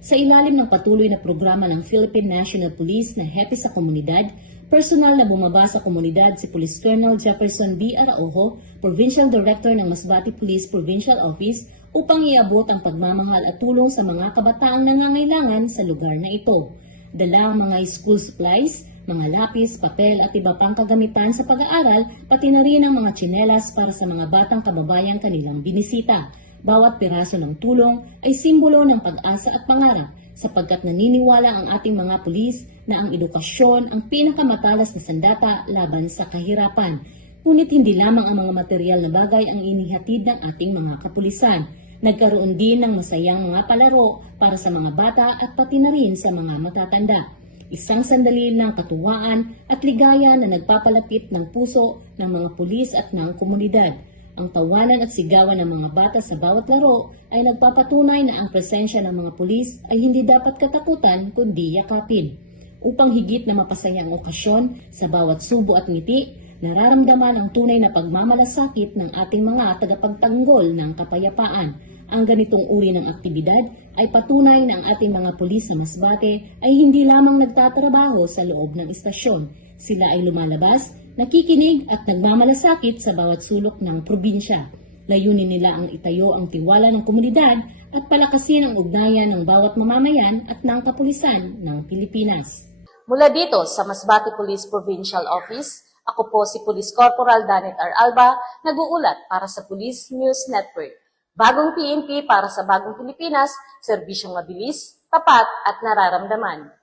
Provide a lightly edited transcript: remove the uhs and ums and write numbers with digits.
Sa ilalim ng patuloy na programa ng Philippine National Police na Happy sa Komunidad, personal na bumaba sa komunidad si Police Colonel Jefferson B. Araujo, Provincial Director ng Masbate Police Provincial Office, upang iabot ang pagmamahal at tulong sa mga kabataang nangangailangan sa lugar na ito. Dala ang mga school supplies, mga lapis, papel at iba pang kagamitan sa pag-aaral, pati na rin ang mga tsinelas para sa mga batang kababayang kanilang binisita. Bawat piraso ng tulong ay simbolo ng pag-asa at pangarap sapagkat naniniwala ang ating mga pulis na ang edukasyon ang pinakamatalas na sandata laban sa kahirapan. Ngunit hindi lamang ang mga material na bagay ang inihatid ng ating mga kapulisan. Nagkaroon din ng masayang mga palaro para sa mga bata at pati na rin sa mga matatanda. Isang sandali ng katuwaan at ligaya na nagpapalapit ng puso ng mga pulis at ng komunidad. Ang tawanan at sigawan ng mga bata sa bawat laro ay nagpapatunay na ang presensya ng mga pulis ay hindi dapat katakutan kundi yakapin. Upang higit na mapasaya ang okasyon sa bawat subo at ngiti, nararamdaman ang tunay na pagmamalasakit ng ating mga tagapagtanggol ng kapayapaan. Ang ganitong uri ng aktibidad ay patunay na ang ating mga pulis na Masbate ay hindi lamang nagtatrabaho sa loob ng istasyon. Sila ay lumalabas, nakikinig at nagmamalasakit sa bawat sulok ng probinsya. Layunin nila ang itayo ang tiwala ng komunidad at palakasin ang ugnayan ng bawat mamamayan at ng kapulisan ng Pilipinas. Mula dito sa Masbate Police Provincial Office, ako po si Police Corporal Danet R. Alba, nag-uulat para sa Police News Network. Bagong PNP para sa bagong Pilipinas, serbisyong mabilis, tapat at nararamdaman.